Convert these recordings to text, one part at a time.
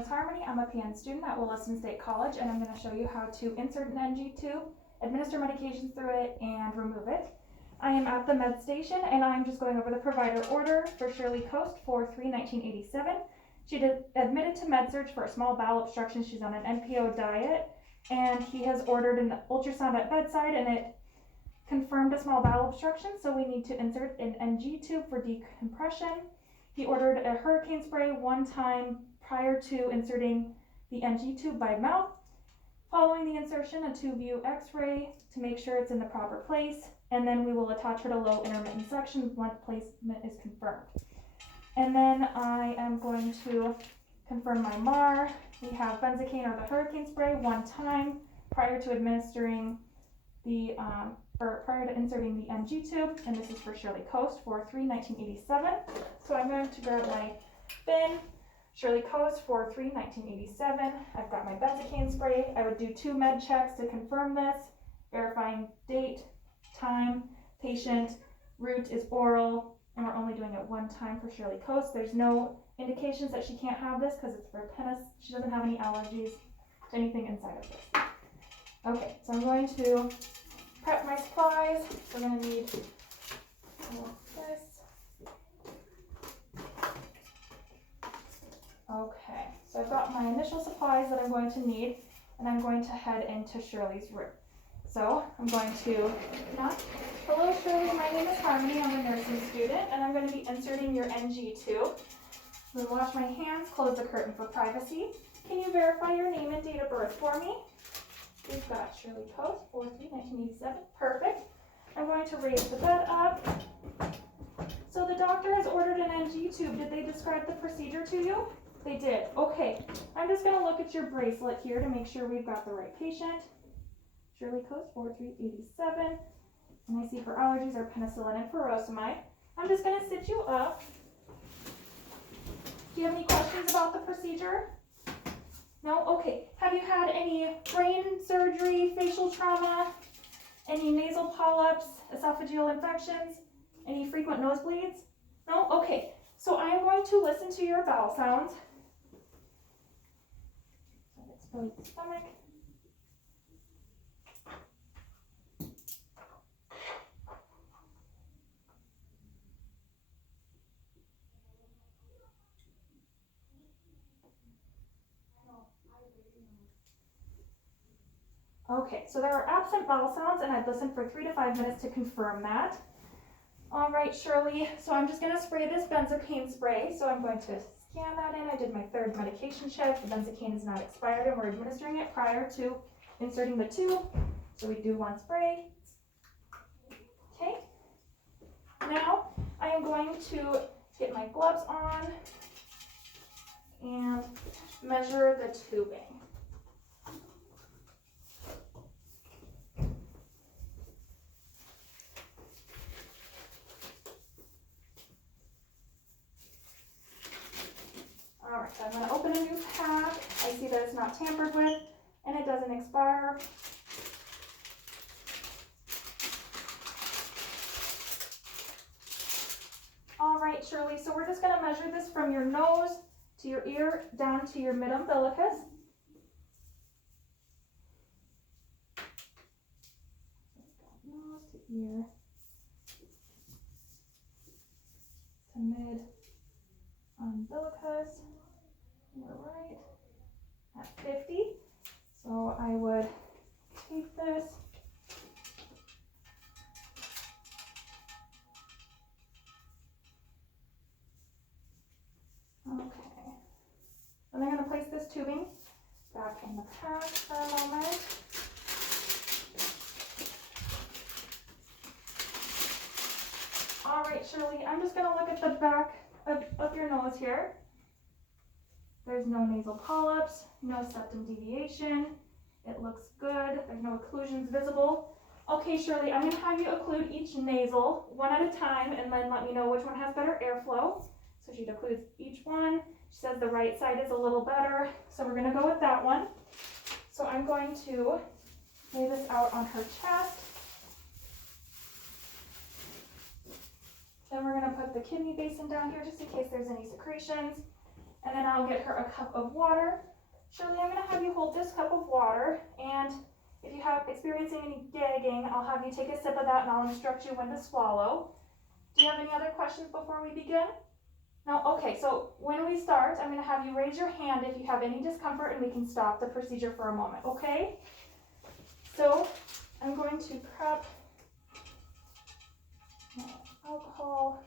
is Harmony. I'm a PN student at Williston State College, and I'm going to show you how to insert an NG tube, administer medications through it, and remove it. I am at the med station, and I'm just going over the provider order for Shirley Coast for 3/1987. She admitted to med-surg for a small bowel obstruction. She's on an NPO diet, and he has ordered an ultrasound at bedside, and it confirmed a small bowel obstruction, so we need to insert an NG tube for decompression. He ordered a hurricane spray one time prior to inserting the NG tube by mouth. Following the insertion, a 2-view x-ray to make sure it's in the proper place, and then we will attach her to low intermittent suction once placement is confirmed. And then I am going to confirm my MAR. We have benzocaine or the hurricane spray one time prior to administering the prior to inserting the NG tube, and this is for Shirley Coast for 3/1987. So I'm going to grab my bin, Shirley Coast for 3/1987. I've got my benzocaine spray. I would do 2 med checks to confirm this, verifying date, time, patient, route is oral, and we're only doing it one time for Shirley Coast. There's no indications that she can't have this because it's for penis. She doesn't have any allergies to anything inside of this. Okay, so I'm going to prep my supplies. We're going to need this. Okay, so I've got my initial supplies that I'm going to need, and I'm going to head into Shirley's room. So I'm going to knock. Hello Shirley, my name is Harmony. I'm a nursing student, and I'm going to be inserting your NG tube. I'm going to wash my hands, close the curtain for privacy. Can you verify your name and date of birth for me? We've got Shirley Coast for 3/1987. Perfect. I'm going to raise the bed up. So the doctor has ordered an NG tube. Did they describe the procedure to you? They did. Okay. I'm just going to look at your bracelet here to make sure we've got the right patient. Shirley Coast for 3/87. And I see her allergies are penicillin and furosemide. I'm just going to sit you up. Do you have any questions about the procedure? No? Okay. Have you had any brain surgery, facial trauma, any nasal polyps, esophageal infections, any frequent nosebleeds? No? Okay. So I am going to listen to your bowel sounds. So let's fill the stomach. Okay, so there are absent bowel sounds, and I'd listen for 3 to 5 minutes to confirm that. All right, Shirley, so I'm just going to spray this benzocaine spray. So I'm going to scan that in. I did my 3rd medication check. The benzocaine is not expired, and we're administering it prior to inserting the tube. So we do 1 spray. Okay. Now I am going to get my gloves on and measure the tubing. Alright, so I'm going to open a new pack. I see that it's not tampered with, and it doesn't expire. Alright, Shirley, so we're just going to measure this from your nose to your ear down to your mid-umbilicus. Nose to ear to mid-umbilicus. We're right at 50. So I would take this. Okay. Then I'm going to place this tubing back in the pack for a moment. All right, Shirley, I'm just going to look at the back of your nose here. There's no nasal polyps, no septum deviation. It looks good. There's no occlusions visible. Okay, Shirley, I'm going to have you occlude each nasal one at a time, and then let me know which one has better airflow. So she occludes each one. She says the right side is a little better, so we're going to go with that one. So I'm going to lay this out on her chest. Then we're going to put the kidney basin down here just in case there's any secretions. and then I'll get her a cup of water. Shirley, I'm gonna have you hold this cup of water, and if you have experiencing any gagging, I'll have you take a sip of that and I'll instruct you when to swallow. Do you have any other questions before we begin? No? Okay, so when we start, I'm gonna have you raise your hand if you have any discomfort and we can stop the procedure for a moment, okay? So I'm going to prep my alcohol.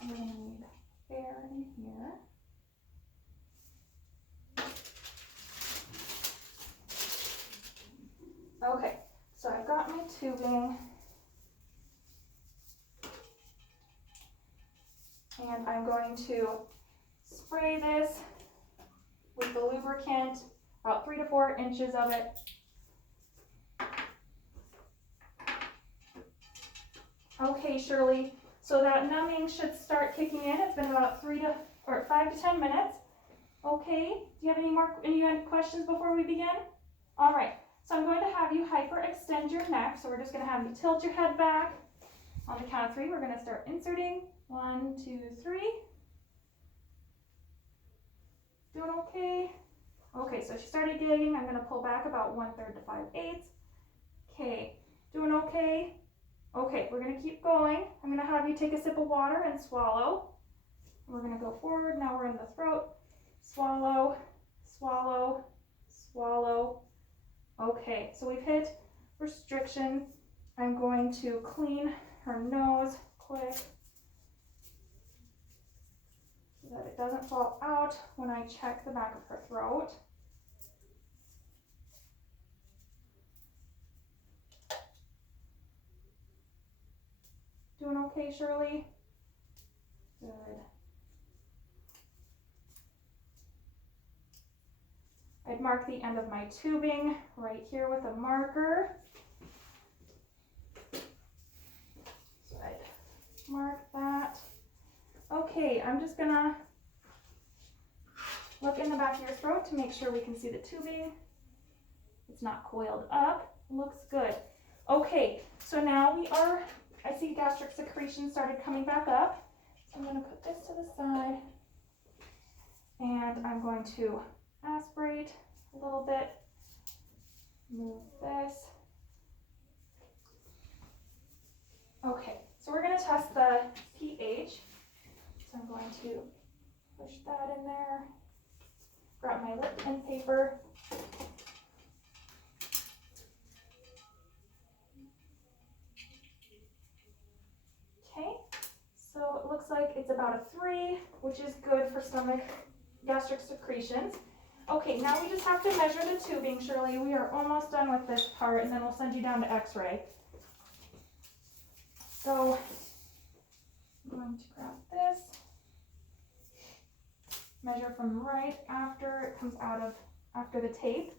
I'm gonna need air in here. Okay, so I've got my tubing, and I'm going to spray this with the lubricant, about 3 to 4 inches of it. Okay, Shirley, so that numbing should start kicking in. It's been about 5 to 10 minutes. Okay, do you have any questions before we begin? All right. So I'm going to have you hyperextend your neck. So we're just going to have you tilt your head back. On the count of 3, we're going to start inserting. 1, 2, 3. Doing okay? Okay, so she started gagging. I'm going to pull back about 1/3 to 5/8. Okay, doing okay? Okay, we're going to keep going. I'm going to have you take a sip of water and swallow. We're going to go forward. Now we're in the throat. Swallow, swallow, swallow. Okay, so we've hit restriction. I'm going to clean her nose quick so that it doesn't fall out when I check the back of her throat. Doing okay, Shirley? Good. I'd mark the end of my tubing right here with a marker. So I'd mark that. Okay, I'm just gonna look in the back of your throat to make sure we can see the tubing. It's not coiled up. Looks good. Okay, so now I see gastric secretion started coming back up. So I'm gonna put this to the side and I'm going to aspirate a little bit, move this. Okay, so we're going to test the pH. So I'm going to push that in there, grab my lip and paper. Okay, so it looks like it's about a 3, which is good for stomach gastric secretions. Okay, now we just have to measure the tubing, Shirley. We are almost done with this part, and then we'll send you down to X-ray. So I'm going to grab this, measure from right after it comes out of, after the tape.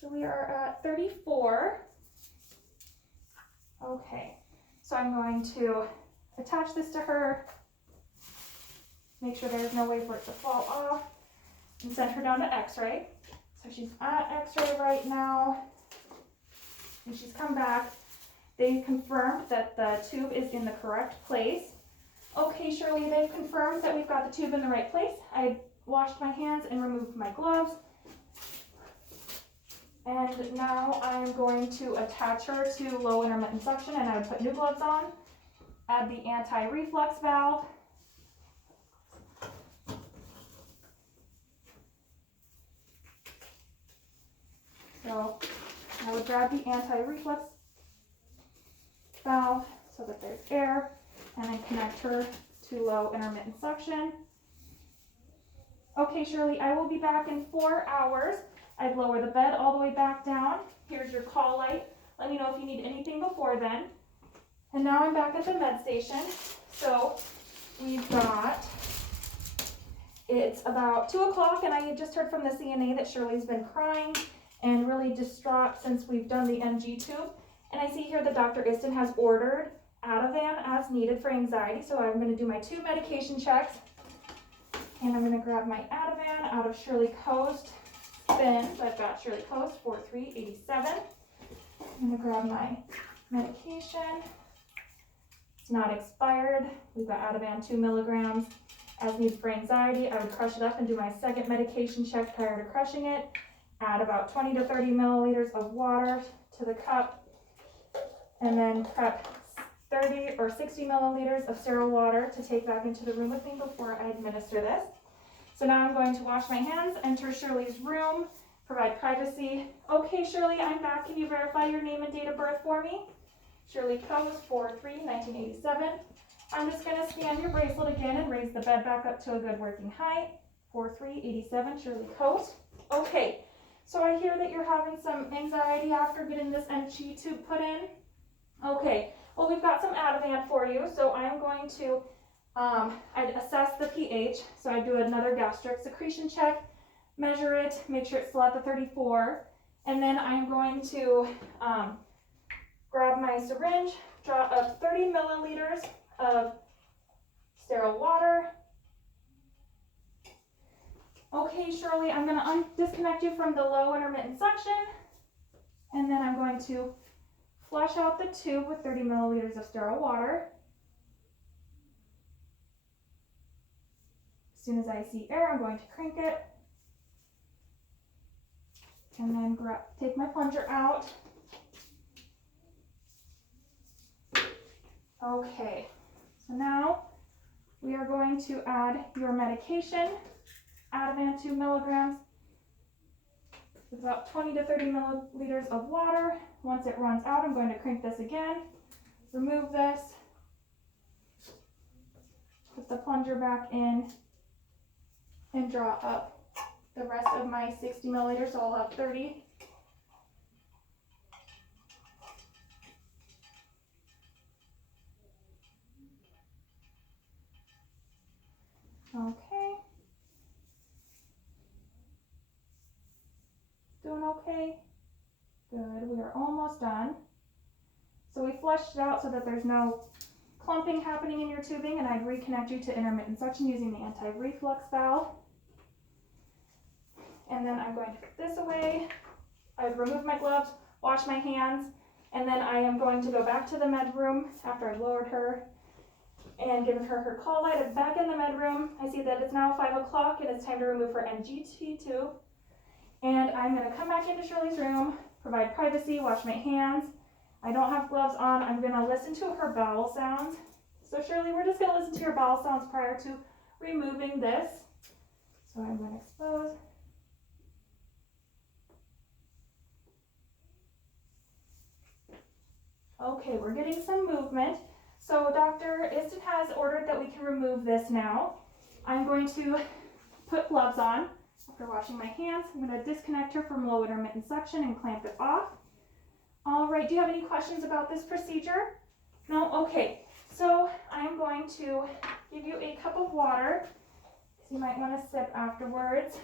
So we are at 34. Okay, so I'm going to attach this to her, make sure there's no way for it to fall off, and send her down to X-ray. So she's at X-ray right now, and she's come back. They confirmed that the tube is in the correct place. Okay, Shirley, they've confirmed that we've got the tube in the right place. I washed my hands and removed my gloves. And now I'm going to attach her to low intermittent suction, and I would put new gloves on, add the anti-reflux valve. So I would grab the anti-reflux valve so that there's air, and then connect her to low intermittent suction. Okay, Shirley, I will be back in 4 hours. I'd lower the bed all the way back down. Here's your call light. Let me know if you need anything before then. And now I'm back at the med station. So we've got, it's about 2 o'clock, and I had just heard from the CNA that Shirley's been crying and really distraught since we've done the NG tube. And I see here that Dr. Iston has ordered Ativan as needed for anxiety. So I'm going to do my 2 medication checks. And I'm going to grab my Ativan out of Shirley Coast bin. So I've got Shirley Coast 4387. I'm gonna grab my medication. It's not expired. We've got Ativan 2 milligrams. As needs for anxiety, I would crush it up and do my second medication check prior to crushing it. Add about 20 to 30 milliliters of water to the cup, and then prep 30 or 60 milliliters of sterile water to take back into the room with me before I administer this. So now I'm going to wash my hands, enter Shirley's room, provide privacy. Okay, Shirley, I'm back. Can you verify your name and date of birth for me? Shirley Coase, 4/3/1987. I'm just going to scan your bracelet again and raise the bed back up to a good working height. 4/3/87, Shirley Coase. Okay, so I hear that you're having some anxiety after getting this NG tube put in. Okay, well, we've got some Ativan for you, so I'm going to I'd assess the pH. So I do another gastric secretion check, measure it, make sure it's still at the 34, and then I'm going to grab my syringe, draw up 30 milliliters of sterile water. Okay, Shirley, I'm going to disconnect you from the low intermittent suction, and then I'm going to flush out the tube with 30 milliliters of sterile water. As soon as I see air, I'm going to crank it, and then take my plunger out. Okay, so now we are going to add your medication, Ativan 2 milligrams, with about 20 to 30 milliliters of water. Once it runs out, I'm going to crank this again, remove this, put the plunger back in, and draw up the rest of my 60 milliliters, so I'll have 30. Okay. Doing okay? Good, we are almost done. So we flushed it out so that there's no clumping happening in your tubing, and I'd reconnect you to intermittent suction using the anti-reflux valve. And then I'm going to put this away. I would remove my gloves, wash my hands, and then I am going to go back to the med room after I've lowered her and given her her call light. I'm back in the med room. I see that it's now 5 o'clock and it's time to remove her NGT tube. And I'm going to come back into Shirley's room, provide privacy, wash my hands. I don't have gloves on. I'm going to listen to her bowel sounds. So Shirley, we're just going to listen to your bowel sounds prior to removing this. So I'm going to expose. Okay, we're getting some movement. So Dr. Iston has ordered that we can remove this now. I'm going to put gloves on after washing my hands. I'm going to disconnect her from low intermittent suction and clamp it off. All right, do you have any questions about this procedure? No? Okay, so I'm going to give you a cup of water, because you might want to sip afterwards.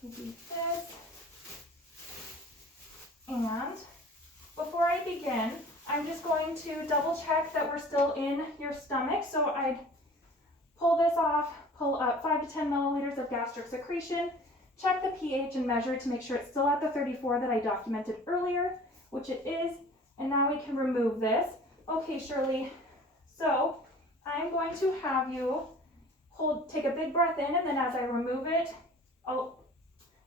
Give you this. And before I begin, I'm just going to double check that we're still in your stomach. So I'd pull this off, pull up 5 to 10 milliliters of gastric secretion, check the pH and measure to make sure it's still at the 34 that I documented earlier, which it is, and now we can remove this. Okay, Shirley, so I'm going to have you take a big breath in, and then as I remove it, I'll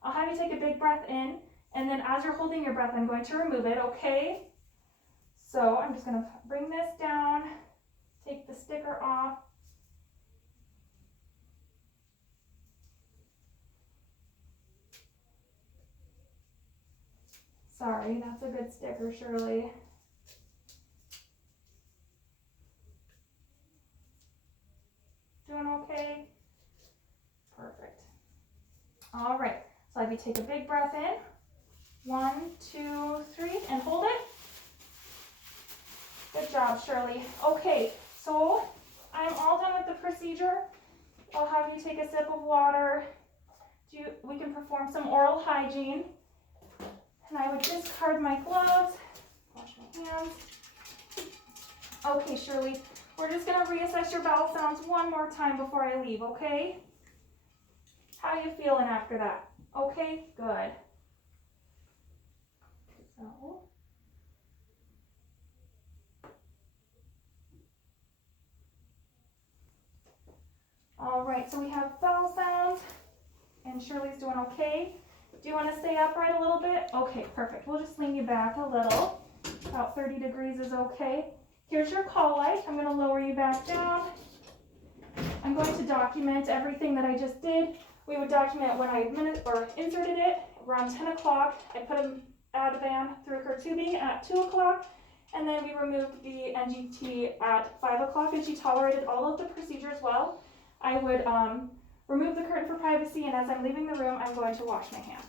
have you take a big breath in, and then as you're holding your breath, I'm going to remove it, okay? So I'm just going to bring this down, take the sticker off. Sorry, that's a good sticker, Shirley. Doing okay? Perfect. All right, so if you take a big breath in, 1, 2, 3, and hold it. Good job, Shirley. Okay, so I'm all done with the procedure. I'll have you take a sip of water. We can perform some oral hygiene. And I would discard my gloves, wash my hands. Okay, Shirley, we're just going to reassess your bowel sounds one more time before I leave, okay? How are you feeling after that? Okay, good. So. All right, so we have bell sounds, and Shirley's doing okay. Do you want to stay upright a little bit? Okay, perfect. We'll just lean you back a little. About 30 degrees is okay. Here's your call light. I'm going to lower you back down. I'm going to document everything that I just did. We would document when I inserted it around 10 o'clock. I put an add band through her tubing at 2 o'clock, and then we removed the NGT at 5 o'clock, and she tolerated all of the procedures well. I would remove the curtain for privacy, and as I'm leaving the room, I'm going to wash my hands.